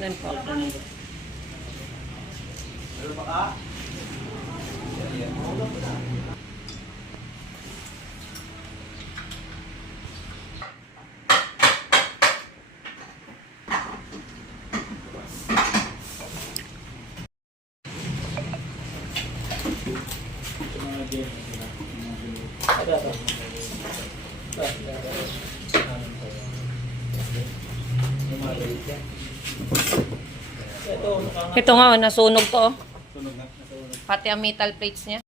Yan po. Ito nga, nasunog to. Pati ang metal plates niya.